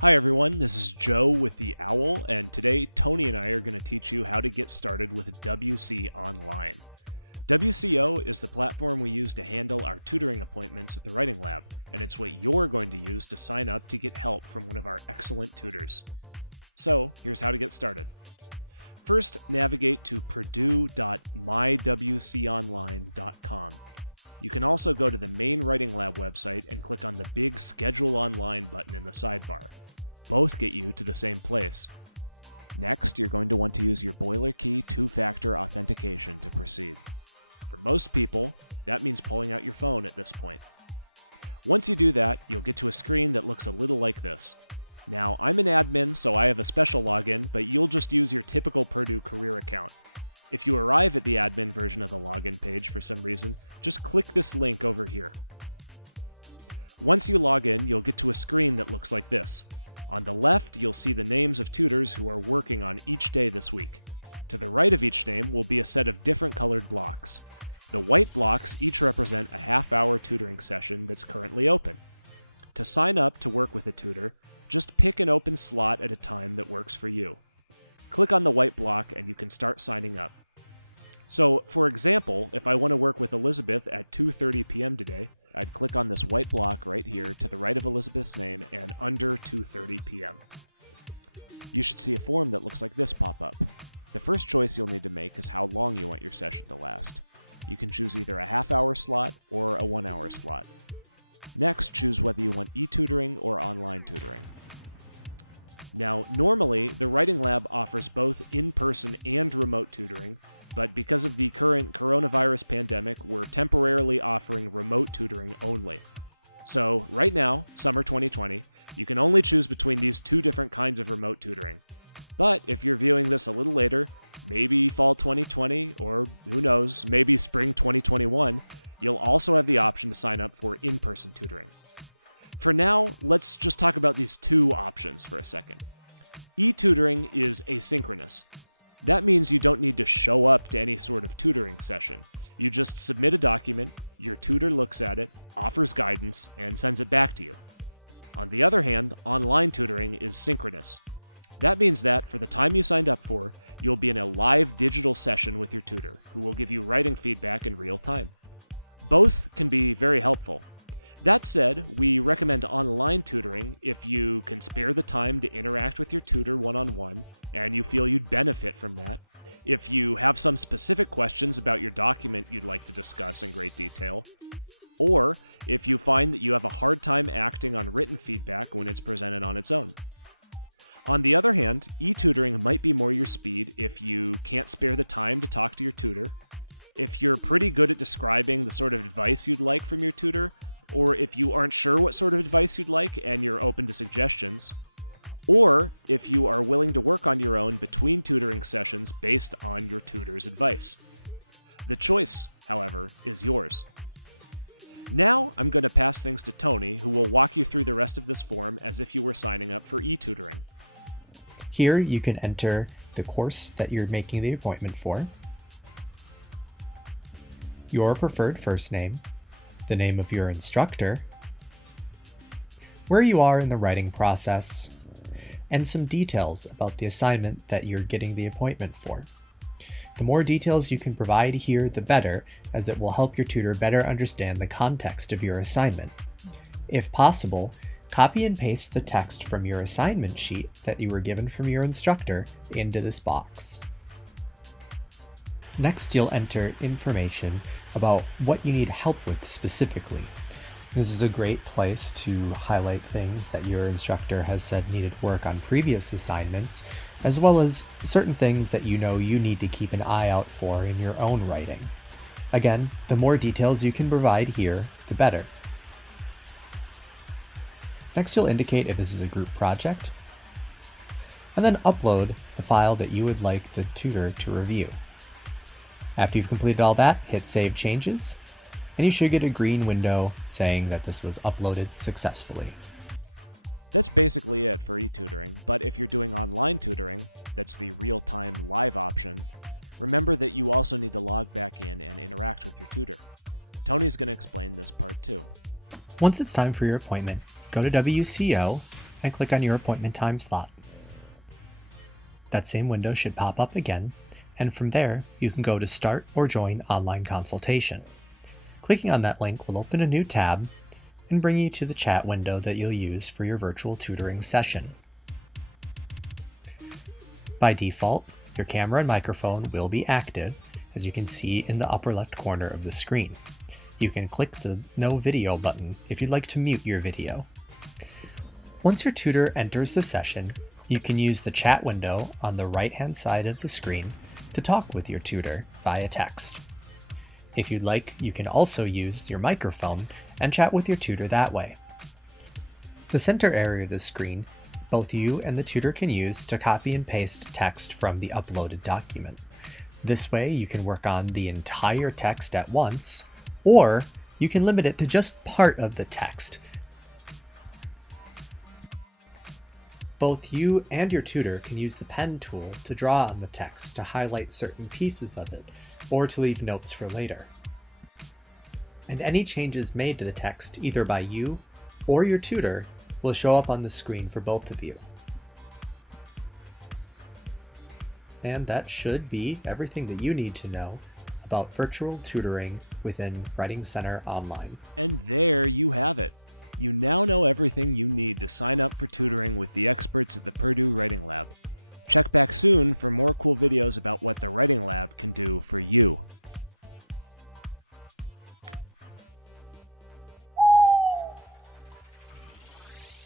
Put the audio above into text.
Hi everyone, this is Joe with the Owl, and today Tony and I are going to teach you how to get started with WCOnline. WCO is the platform we use to handle our tutoring appointments at the Writing Lab, and it's what you're going to use to sign up to get help from one of our excellent tutors. So, here's how to get started. First, navigate to purdue.mywconline.com. You can also go to the main Writing Lab website and click on the big Schedule Online button in the sidebar. Both get you to the same place. Next, you're going to want to use your boiler key two-factor authentication to proceed. For most people, that means pulling out your phone at this point. Once you do that, you'll get to a screen that looks a little like this. Now, I'm an admin, so I have a special login, but you'll just use your typical Purdue career account. If you arrive at the admin version of the login page for some reason, just click this link over here. Once you log in, you'll get to a screen that looks like this. On the left, you'll see the names of tutors who are working on each day this week. To the right of each name will be a set of different colored blocks. The white blocks each represent a half-hour tutoring session that's currently open. To sign up to work with a tutor, just pick an open slot at a time that works for you. Click on the white block and you can start signing up. So, for example, if I want to work with Elizabeth at 2:30 p.m. today, I'd click on this white block right here to the right of Elizabeth's name and under 2:30 p.m. You should see a form that looks like this pop up. The first choice you'll need to make is how long you want your session to last. You can choose either a half-hour slot or a 1-hour slot. Next, choose whether you want eTutoring or online tutoring. Now, normally, the Writing Lab offers both in-person and remote tutoring, but because of the current coronavirus pandemic, we're temporarily offering remote tutoring only. So, right now, summer 2020, you can only choose between these two different kinds of remote tutoring. But if you're viewing this a little later, maybe fall 2020, or who knows, maybe spring 2021, you'll also have the option to sign up for in-person tutoring. For now, let's just talk about these two options for a second. E-tutoring is asynchronous. That means you don't need to show up to any sort of tutoring session. You just submit a document, your tutor looks at it, offers guidance, and sends it back to you. On the other hand, online tutoring is synchronous. That means that, for the time you signed up for, you'll be in a live digital session with your tutor, who will give you writing feedback in real time. Both can be very helpful. That said, we recommend online tutoring if you can spare the time to interact with your tutor one-on-one, and you feel you'd benefit from that, if you have some specific questions about your document you'd like to discuss in great detail, or if you find that you have a hard time acting on written feedback when it's presented on its own. On the other hand, e-tutoring might be more your speed if you can't spare the time to talk to your tutor, if you're pretty good at describing the sort of advice you'd like from your tutor, or if you aren't sure what sort of advice you'd like and you're open to suggestions, or if you are willing to work on your own between tutoring sessions based on your tutor's advice. The choice, however, is yours. Now I'm going to pass things to Tony, who will walk you through the rest of this form as if you were signing up for e-tutoring. Here you can enter the course that you're making the appointment for, your preferred first name, the name of your instructor, where you are in the writing process, and some details about the assignment that you're getting the appointment for. The more details you can provide here, the better, as it will help your tutor better understand the context of your assignment. If possible, copy and paste the text from your assignment sheet that you were given from your instructor into this box. Next, you'll enter information about what you need help with specifically. This is a great place to highlight things that your instructor has said needed work on previous assignments, as well as certain things that you know you need to keep an eye out for in your own writing. Again, the more details you can provide here, the better. Next, you'll indicate if this is a group project, and then upload the file that you would like the tutor to review. After you've completed all that, hit Save Changes, and you should get a green window saying that this was uploaded successfully. That's basically it for e-tutoring, but if you're doing online tutoring, that's the real-time live option, remember that you also need to log back in and interact with your tutor. Tony's going to explain this part too. Once it's time for your appointment, go to WCO and click on your appointment time slot. That same window should pop up again, and from there, you can go to Start or Join Online Consultation. Clicking on that link will open a new tab and bring you to the chat window that you'll use for your virtual tutoring session. By default, your camera and microphone will be active, as you can see in the upper left corner of the screen. You can click the No Video button if you'd like to mute your video. Once your tutor enters the session, you can use the chat window on the right-hand side of the screen to talk with your tutor via text. If you'd like, you can also use your microphone and chat with your tutor that way. The center area of the screen, both you and the tutor can use to copy and paste text from the uploaded document. This way you can work on the entire text at once, or you can limit it to just part of the text. Both you and your tutor can use the pen tool to draw on the text to highlight certain pieces of it, or to leave notes for later. And any changes made to the text, either by you or your tutor, will show up on the screen for both of you. And that should be everything that you need to know about virtual tutoring within Writing Center Online. And there you have it. You now know everything you need to sign up for tutoring with the experts at the Purdue Writing Lab. Check back soon for more cool videos about what the Writing Lab can do for you.